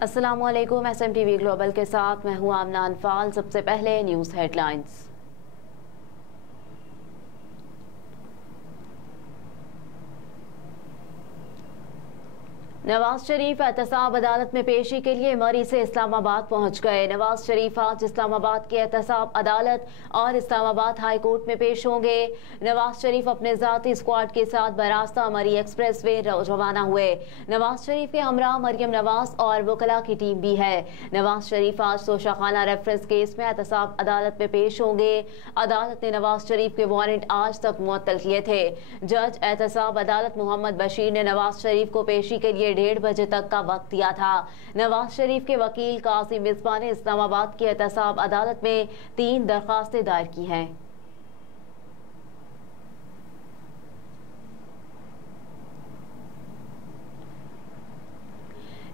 अस्सलामुअलैकुम। SMTV global के साथ मैं हूं आमना अनफाल। सबसे पहले न्यूज़ हेडलाइंस। नवाज शरीफ एहतसाब अदालत में पेशी के लिए मरी से इस्लामाबाद पहुंच गए। नवाज शरीफ आज इस्लामाबाद की एहतसाब अदालत और इस्लामाबाद हाई कोर्ट में पेश होंगे। नवाज शरीफ अपने जाती स्क्वाड के साथ बरास्ता मरी एक्सप्रेस वे रवाना हुए। नवाज शरीफ के हमरा मरियम नवाज और वकला की टीम भी है। नवाज शरीफ आज तोशाखाना रेफरेंस केस में एहतसाब अदालत में पेश होंगे। अदालत ने नवाज शरीफ के वारंट आज तक मुअत्तल किए थे। जज एहतसाब अदालत मोहम्मद बशीर ने नवाज शरीफ को पेशी के लिए 1:30 बजे तक का वक्त दिया था। नवाज शरीफ के वकील कासिम मिसबा ने इस्लामाबाद की एहतसाब अदालत में 3 दरखास्तें दायर की हैं।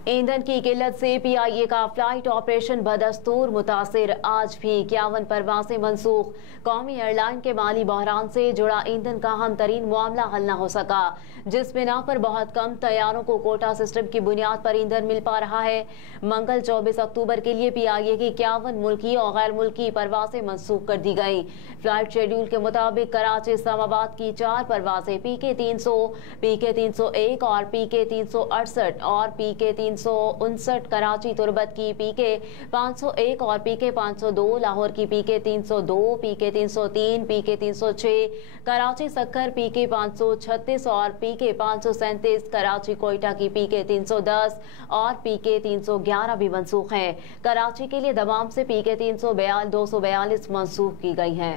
ईंधन की किल्लत से PIA का फ्लाइट ऑपरेशन बदस्तूर मुतासिर। आज भी 51 परवासें मनसूख। कौमी एयरलाइन के माली बहरान से जुड़ा ईंधन का अहम तरीन मामला हल न हो सका, जिस बिना पर बहुत कम तैयारों को कोटा सिस्टम की बुनियाद पर ईंधन मिल पा रहा है। मंगल 24 अक्टूबर के लिए PIA की 51 मुल्की और गैर मुल्की परवासें मनसूख कर दी गई। फ्लाइट शेड्यूल के मुताबिक कराची इस्लामाबाद की 4 परवासें PK 300, PK 301 और PK 368 और PK 359 कराची तुरबत की PK 501 और PK 502, लाहौर की PK 302, PK 303, PK 306, Karachi Sukkur PK 536 और PK 537, कराची कोयटा की PK 310 और PK 311 भी मनसूख हैं। कराची के लिए दमाम से PK 242 मनसूख की गई हैं।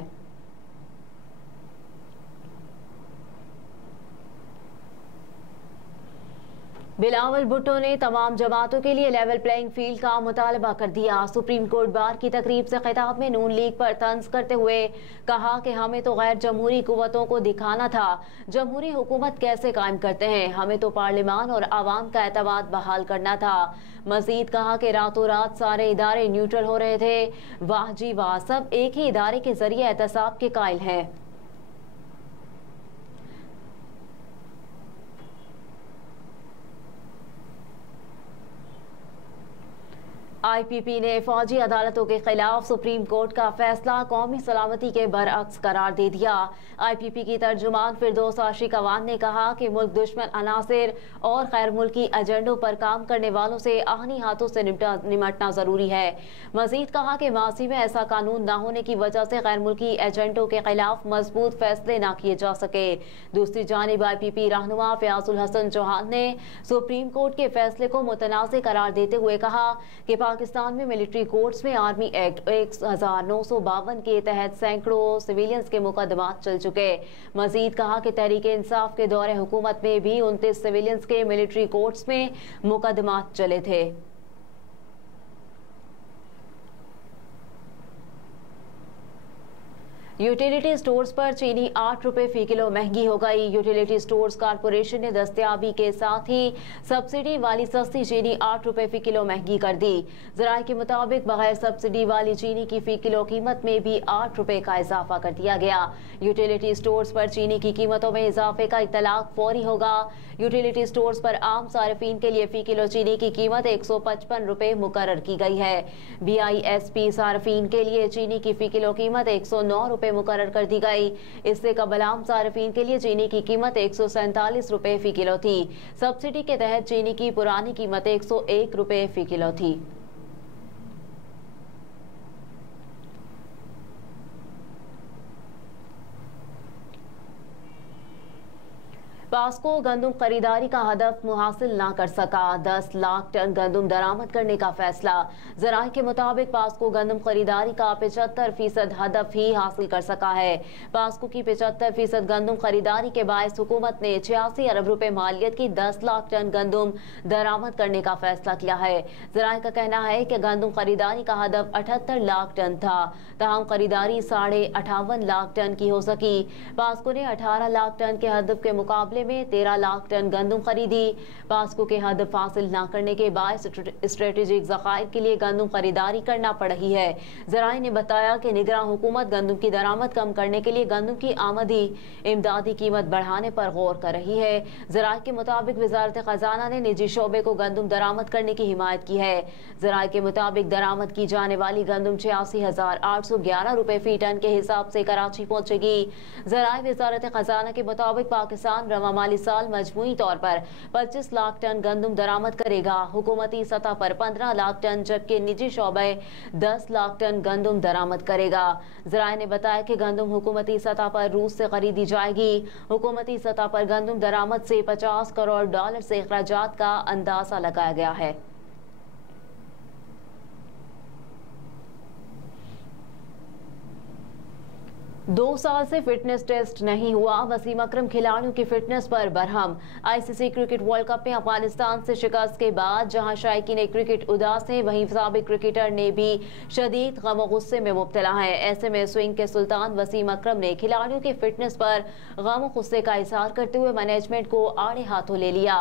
बिलावल भुट्टो ने तमाम जमातों के लिए लेवल प्लेइंग फील्ड का मुतालबा कर दिया। सुप्रीम कोर्ट बार की तकरीब से खिताब में नून लीग पर तंज करते हुए कहा कि हमें तो गैर जमहूरी कुव्वतों को दिखाना था जमहूरी हुकूमत कैसे कायम करते हैं, हमें तो पार्लियामान और आवाम का एतमाद बहाल करना था। मजीद कहा कि रातों रात सारे इदारे न्यूट्रल हो रहे थे। वाह जी वाह, सब एक ही इदारे के जरिए एहतसाब के कायल हैं। IPP ने फौजी अदालतों के खिलाफ सुप्रीम कोर्ट का फैसला कौमी सलामती के बरअक्स करार दे दिया। IPP की तर्जुमान फिरदौस आशी कवान ने कहा कि मुल्क दुश्मन अनासिर और गैर मुल्की एजेंडों पर काम करने वालों से आहनी हाथों से निमटना जरूरी है। मजीद कहा कि माजी में ऐसा कानून न होने की वजह से गैर मुल्की एजेंडों के खिलाफ मजबूत फैसले न किए जा सके। दूसरी जानिब IPP रहनुमा फयाजुल हसन चौहान ने सुप्रीम कोर्ट के फैसले को मुतनाज़ करार देते हुए कहा कि पाकिस्तान में मिलिट्री कोर्ट्स में आर्मी एक्ट 1952 के तहत सैकड़ों सिविलियंस के मुकदमात चल चुके। मजीद कहा कि तहरीक इंसाफ के दौरे हुकूमत में भी 29 सिविलियंस के मिलिट्री कोर्ट्स में मुकदमात चले थे। यूटिलिटी स्टोर्स पर चीनी 8 रुपए फी किलो महंगी हो गई। यूटिलिटी स्टोर्स कारपोरेशन ने दस्तयाबी के साथ ही सब्सिडी वाली सस्ती चीनी 8 रुपए फी किलो महंगी कर दी। ज़राए के मुताबिक बगैर सब्सिडी वाली चीनी की फी किलो कीमत में भी 8 रुपए का इजाफा कर दिया गया। यूटिलिटी स्टोर्स पर चीनी की कीमतों में इजाफे का इतलाक फौरी होगा। यूटिलिटी स्टोर्स पर आम सार्फिन के लिए फी किलो चीनी की कीमत 155 रुपए मुकर्रर की गई है। BISP सार्फिन के लिए चीनी की फी किलो कीमत 109 रुपए मुकर्रर कर दी गई। इससे कबल आम सार्फिन के लिए चीनी की कीमत 147 रुपए फी किलो थी। सब्सिडी के तहत चीनी की पुरानी कीमत 101 रुपए फी किलो थी। पास्को गंदम खरीदारी का हदफ मुहासिल न कर सका। 10 लाख टन गंदम दरामद करने का फैसला। ज़राए के मुताबिक पास्को गंदम खरीदारी का 75% हदफ ही हासिल कर सका है। पास्को की 75% गंदम खरीदारी के बायस हुकूमत ने 86 अरब रुपए मालियत की 10 लाख टन गंदम दरामद करने का फैसला किया है। ज़राए का कहना है कि गंदम खरीदारी का हदफ 78 लाख टन था, तहम खरीदारी 58.5 लाख टन की हो सकी। पास्को ने 18 लाख टन के हदफ के मुकाबले मुकाबले में 13 लाख टन गंदम खरीदी। पास्को के हद फासिल न करने के बाद स्ट्रेटेजिक ज़खायर के लिए गंदम खरीदारी करना पड़ रही है। ज़राए ने बताया कि निगरान हुकूमत गंदम की दरामद कम करने के लिए गंदम की आमदी इमदादी कीमत बढ़ाने पर गौर कर रही है। ज़राए के मुताबिक वजारत खजाना ने निजी शोबे को गंदम दरामद करने की हिमायत की है। ज़राए के मुताबिक दरामद की जाने वाली गंदम 86,811 रुपए फी टन के हिसाब से कराची पहुंचेगी। ज़राए वजारत खजाना के मुताबिक पाकिस्तान रवा माली साल मजमूई तौर पर 25 लाख टन गंदम दरामद करेगा। हुकूमती सतह पर 15 लाख टन जबकि निजी शोबे 10 लाख टन गंदम दरामद करेगा। ज़राए ने बताया कि गंदम हुकूमती सतह पर रूस से खरीदी जाएगी। हुकूमती सतह पर गंदम दरामद से $50 करोड़ से अखराजात का अंदाजा लगाया गया है। 2 साल से फिटनेस टेस्ट नहीं हुआ। वसीम अकरम खिलाड़ियों की फिटनेस पर Barham. ICC cricket world cup में अफगानिस्तान से शिकस्त के बाद जहां शायकीन क्रिकेट उदास हैं, वहीं साबिक क्रिकेटर ने भी शदीद गम और गुस्से में मुब्तला है। ऐसे में स्विंग के सुल्तान वसीम अकरम ने खिलाड़ियों की फिटनेस पर गम और गुस्से का इजहार करते हुए मैनेजमेंट को आड़े हाथों ले लिया।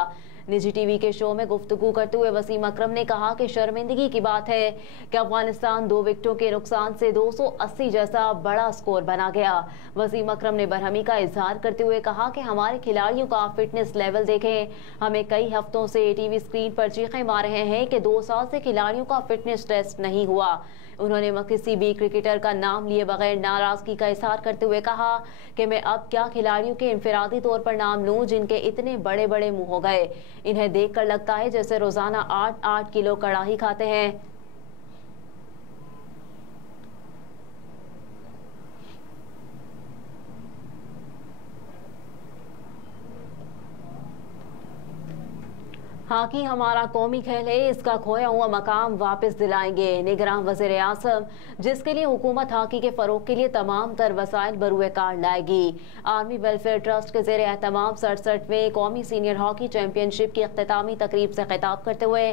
निजी टीवी के शो में गुफ्तगू करते हुए वसीम अकरम ने कहा कि शर्मिंदगी की बात है कि अफगानिस्तान 2 विकेटों के नुकसान से 280 जैसा बड़ा स्कोर बना गया। वसीम अकरम ने बरहमी का इजहार करते हुए कहा कि हमारे खिलाड़ियों का फिटनेस लेवल देखें। हमें कई हफ्तों से टीवी स्क्रीन पर चीखें मार रहे हैं कि 2 साल से खिलाड़ियों का फिटनेस टेस्ट नहीं हुआ। उन्होंने किसी भी क्रिकेटर का नाम लिए बगैर नाराजगी का इजहार करते हुए कहा कि मैं अब क्या खिलाड़ियों के इंफरादी तौर पर नाम लूं जिनके इतने बड़े बड़े मुंह हो गए। इन्हें देखकर लगता है जैसे रोजाना 8-8 किलो कड़ाही खाते हैं। हॉकी हमारा कौमी खेल है, इसका खोया हुआ मकाम वापस दिलाएंगे। निगरान वज़ीर आज़म, जिसके लिए हुकूमत हॉकी के फरोग के लिए तमाम तर वसाइल बरूए कार लाएगी। आर्मी वेलफेयर ट्रस्ट के ज़ेर एहतमाम 67वें कौमी सीनियर हॉकी चैंपियनशिप की अख्तितामी तकरीब से खिताब करते हुए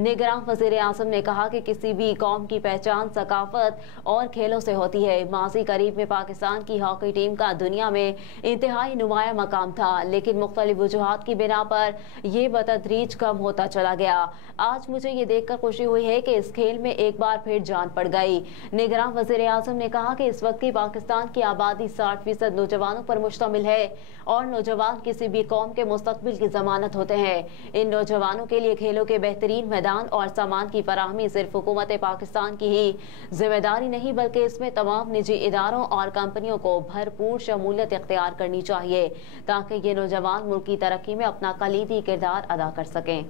निगरान वज़ीर आज़म ने कहा कि किसी भी कौम की पहचान सकाफत और खेलों से होती है। माजी करीब में पाकिस्तान की हॉकी टीम का दुनिया में इंतहाई नुमाया मकाम था, लेकिन मुख्तलिफ वजूहात की बिना पर यह बतदरीज कम होता चला गया। आज मुझे ये देखकर खुशी हुई है कि इस खेल में एक बार फिर जान पड़ गई। निगरान वज़ीर आज़म ने कहा कि इस वक्त की पाकिस्तान की आबादी 60% नौजवानों पर मुश्तमिल है और नौजवान किसी भी कौम के मुस्तकबिल की जमानत होते हैं। इन नौजवानों के लिए खेलों के बेहतरीन मैदान और सामान की फराहमी सिर्फ हुकूमत पाकिस्तान की ही जिम्मेदारी नहीं, बल्कि इसमें तमाम निजी इदारों और कंपनियों को भरपूर शमूलियत इख्तियार करनी चाहिए ताकि ये नौजवान मुल्क की तरक्की में अपना कलीदी किरदार अदा कर सकें।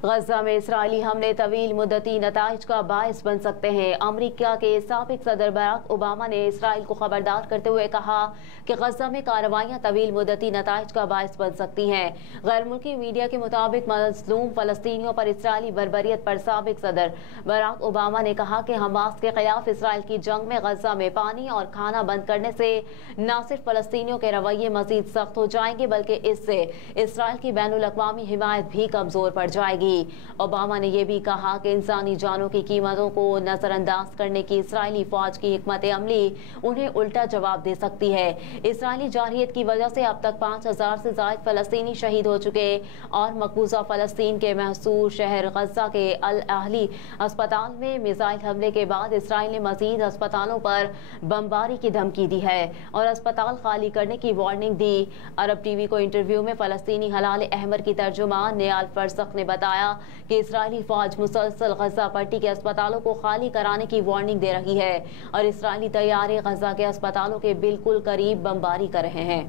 गजा में इसराइली हमले तवील मुद्दती नताइज का बायस बन सकते हैं। अमेरिका के साबिक सदर बराक ओबामा ने इसराइल को खबरदार करते हुए कहा कि गजा में कार्रवाइयां तवील मुद्दती नताइज का बायस बन सकती हैं। गैर मुल्की मीडिया के मुताबिक मजलूम फलस्तीनियों पर इसराइली बर्बरियत पर साबिक सदर बराक ओबामा ने कहा कि हमास के खिलाफ इसराइल की जंग में गजा में पानी और खाना बंद करने से न सिर्फ फलस्तीनियों के रवैये मजीद सख्त हो जाएंगे, बल्कि इससे इसराइल की बैनुल अक़वामी हिमायत भी कमजोर पड़ जाएगी। ओबामा ने यह भी कहा कि इंसानी जानों की कीमतों को नजरअंदाज करने की इसराइली फौज की हिकमत अमली उन्हें उल्टा जवाब दे सकती है। इसराइली जारहियत की वजह से अब तक 5000 से ज्यादा फलस्तीनी शहीद हो चुके और मकबूजा फलस्तीन के महसूर शहर गजा के अल अहली अस्पताल में मिसाइल हमले के बाद इसराइल ने मजीद अस्पतालों पर बमबारी की धमकी दी है और अस्पताल खाली करने की वार्निंग दी। अरब टीवी को इंटरव्यू में फलस्तीनी हलाल अहमर की तर्जुमान नियाल फरसक ने बताया कि इसराइली फौज मुसलसल गजा पट्टी के अस्पतालों को खाली कराने की वार्निंग दे रही है और इसराइली तैयारे गजा के अस्पतालों के बिल्कुल करीब बमबारी कर रहे हैं।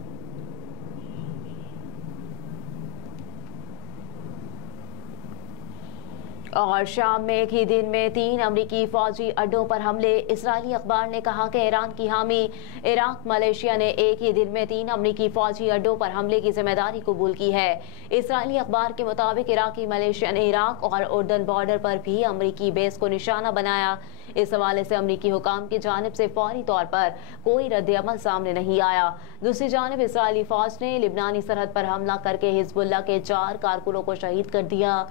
और शाम में एक ही दिन में 3 अमरीकी फौजी अड्डों पर हमले। इसराइली अखबार ने कहा कि ईरान की हामी इराक मलेशिया ने एक ही दिन में 3 अमरीकी फौजी अड्डों पर हमले की जिम्मेदारी कबूल की है। इसराइली अखबार के मुताबिक इराकी मलेशिया ने इराक और उर्दन बॉर्डर पर भी अमरीकी बेस को निशाना बनाया। इस हवाले से अमरीकी हुकाम की जानिब से फौरी तौर पर कोई रद्द-ए-अमल सामने नहीं आया। दूसरी जानिब इसराइली फौज ने लिबनानी सरहद पर हमला करके हिजबुल्लाह के 4 कारकुनों को शहीद कर दिया।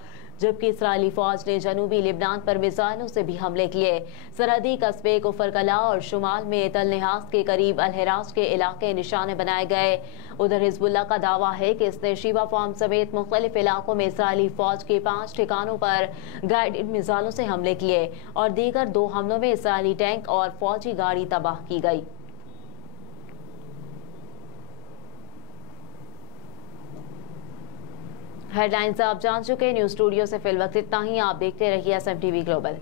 जबकि इसराइली फौज ने जनूबी लिबनान पर मिसाइलों से भी हमले किए। सरहदी कस्बे कुफर कला और शुमाल में तल निहास के करीब अल-हिराज के इलाके निशाने बनाए गए। उधर हिजबुल्लाह का दावा है कि इसने शीबा फार्म समेत मुख्तलिफ इलाकों में इसराइली फौज के 5 ठिकानों पर गाइडेड मिसाइलों से हमले किए और दीगर 2 हमलों में इसराइली टैंक और फौजी गाड़ी तबाह की गई। हेडलाइंस आप जान चुके। न्यूज स्टूडियो से फिल वक्त इतना ही। आप देखते रहिए SMTV ग्लोबल।